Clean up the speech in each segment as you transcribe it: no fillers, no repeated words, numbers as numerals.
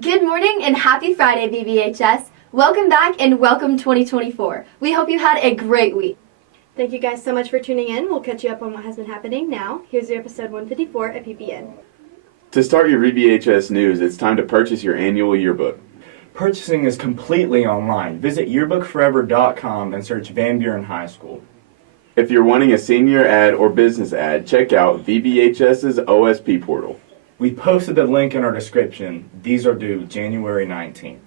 Good morning and happy Friday, VBHS. Welcome back and welcome 2024. We hope you had a great week. Thank you guys so much for tuning in. We'll catch you up on what has been happening now. Here's your episode 154 at PPN. To start your VBHS news, it's time to purchase your annual yearbook. Purchasing is completely online. Visit yearbookforever.com and search Van Buren High School. If you're wanting a senior ad or business ad, check out VBHS's OSP portal. We posted the link in our description. These are due January 19th.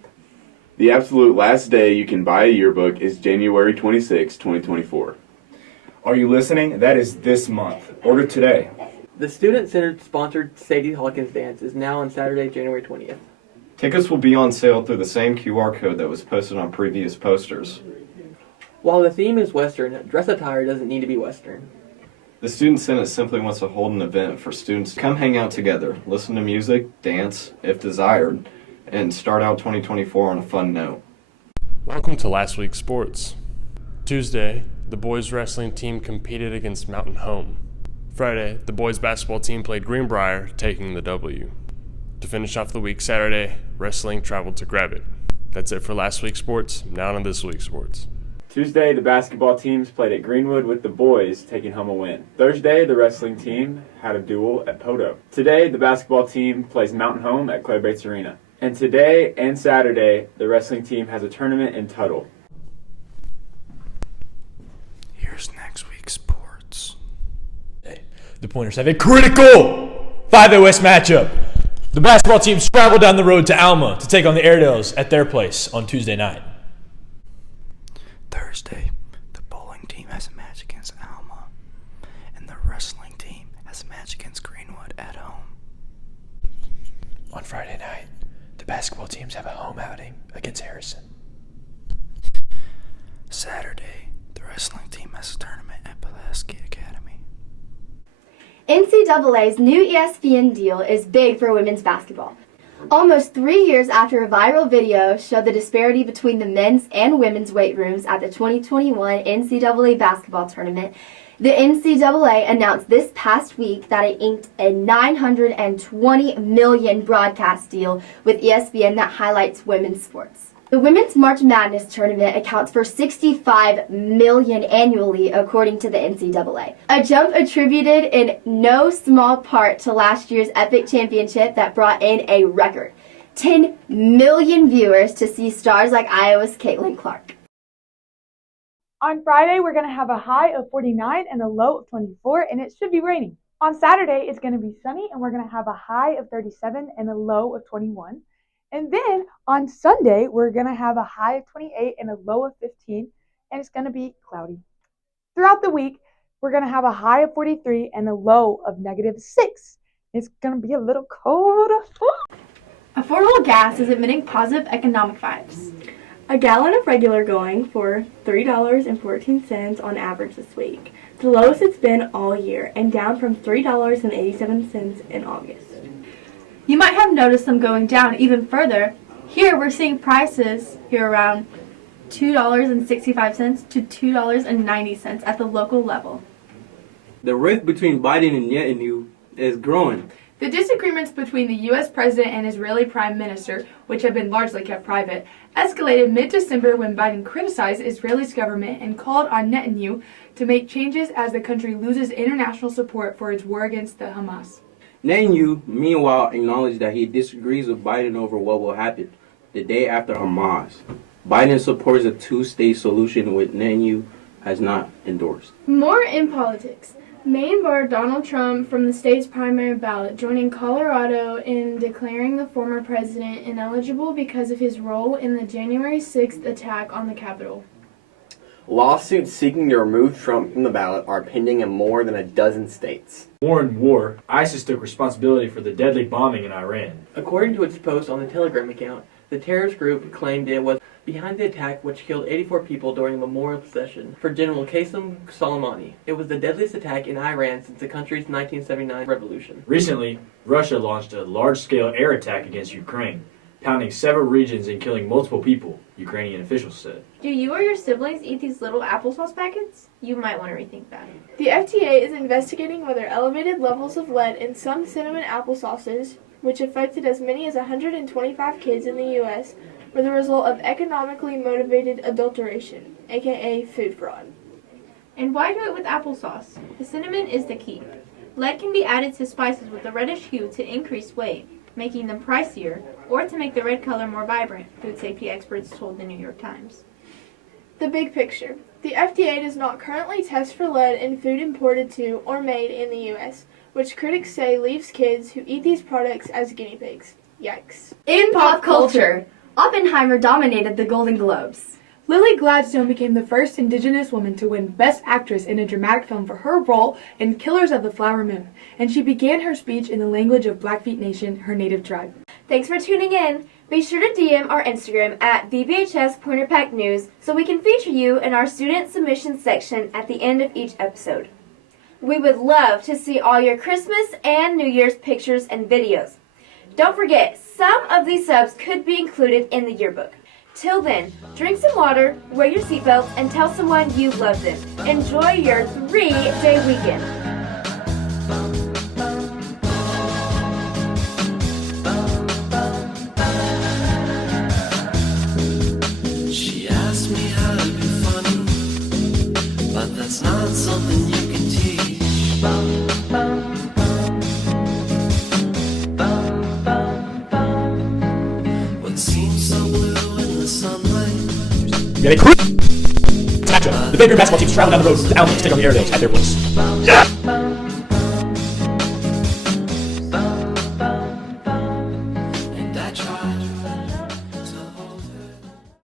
The absolute last day you can buy a yearbook is January 26, 2024. Are you listening? That is this month. Order today. The student-centered sponsored Sadie Hawkins dance is now on Saturday, January 20th. Tickets will be on sale through the same QR code that was posted on previous posters. While the theme is Western, dress attire doesn't need to be Western. The Student Senate simply wants to hold an event for students to come hang out together, listen to music, dance, if desired, and start out 2024 on a fun note. Welcome to last week's sports. Tuesday, the boys wrestling team competed against Mountain Home. Friday, the boys basketball team played Greenbrier, taking the W. To finish off the week Saturday, wrestling traveled to Gravett. That's it for last week's sports. Now on this week's sports. Tuesday, the basketball teams played at Greenwood with the boys taking home a win. Thursday, the wrestling team had a duel at Poto. Today, the basketball team plays Mountain Home at Claire Bates Arena. And today and Saturday, the wrestling team has a tournament in Tuttle. Here's next week's sports. The Pointers have a critical 5A West matchup. The basketball teams travel down the road to Alma to take on the Airedales at their place on Tuesday night. Thursday, the bowling team has a match against Alma, and the wrestling team has a match against Greenwood at home. On Friday night, the basketball teams have a home outing against Harrison. Saturday, the wrestling team has a tournament at Pulaski Academy. NCAA's new ESPN deal is big for women's basketball. Almost 3 years after a viral video showed the disparity between the men's and women's weight rooms at the 2021 NCAA basketball tournament, the NCAA announced this past week that it inked a $920 million broadcast deal with ESPN that highlights women's sports. The Women's March Madness tournament accounts for $65 million annually, according to the NCAA. A jump attributed in no small part to last year's Epic Championship that brought in a record 10 million viewers to see stars like Iowa's Caitlin Clark. On Friday, we're going to have a high of 49 and a low of 24, and it should be raining. On Saturday, it's going to be sunny, and we're going to have a high of 37 and a low of 21. And then on Sunday, we're going to have a high of 28 and a low of 15, and it's going to be cloudy. Throughout the week, we're going to have a high of 43 and a low of -6. It's going to be a little cold. Affordable gas is admitting positive economic vibes. A gallon of regular going for $3.14 on average this week, the lowest it's been all year, and down from $3.87 in August. You might have noticed them going down even further. Here we're seeing prices here around $2.65 to $2.90 at the local level. The rift between Biden and Netanyahu is growing. The disagreements between the U.S. President and Israeli Prime Minister, which have been largely kept private, escalated mid-December when Biden criticized Israel's government and called on Netanyahu to make changes as the country loses international support for its war against the Hamas. Netanyahu, meanwhile, acknowledged that he disagrees with Biden over what will happen the day after Hamas. Biden supports a two-state solution, which Netanyahu has not endorsed. More in politics. Maine barred Donald Trump from the state's primary ballot, joining Colorado in declaring the former president ineligible because of his role in the January 6th attack on the Capitol. Lawsuits seeking to remove Trump from the ballot are pending in more than a dozen states. War and war, ISIS took responsibility for the deadly bombing in Iran. According to its post on the Telegram account, the terrorist group claimed it was behind the attack which killed 84 people during a memorial procession for General Qasem Soleimani. It was the deadliest attack in Iran since the country's 1979 revolution. Recently, Russia launched a large-scale air attack against Ukraine, pounding several regions and killing multiple people, Ukrainian officials said. Do you or your siblings eat these little applesauce packets? You might want to rethink that. The FDA is investigating whether elevated levels of lead in some cinnamon applesauces which affected as many as 125 kids in the U.S., were the result of economically motivated adulteration, aka food fraud. And why do it with applesauce? The cinnamon is the key. Lead can be added to spices with a reddish hue to increase weight, making them pricier, or to make the red color more vibrant, food safety experts told the New York Times. The big picture. The FDA does not currently test for lead in food imported to or made in the U.S., which critics say leaves kids who eat these products as guinea pigs. Yikes. In pop culture, Oppenheimer dominated the Golden Globes. Lily Gladstone became the first Indigenous woman to win Best Actress in a dramatic film for her role in Killers of the Flower Moon, and she began her speech in the language of Blackfeet Nation, her native tribe. Thanks for tuning in. Be sure to DM our Instagram at VBHS Pointer Pack News so we can feature you in our student submission section at the end of each episode. We would love to see all your Christmas and New Year's pictures and videos. Don't forget, some of these subs could be included in the yearbook. Till then, drink some water, wear your seatbelts, and tell someone you love them. Enjoy your 3-day weekend. She asked me how to be funny, but that's not something you can teach. What seems so blue in the sunlight. We have a matchup. The Van Buren basketball teams travel down the road to Alma to take on the Airedales at their place. Yeah!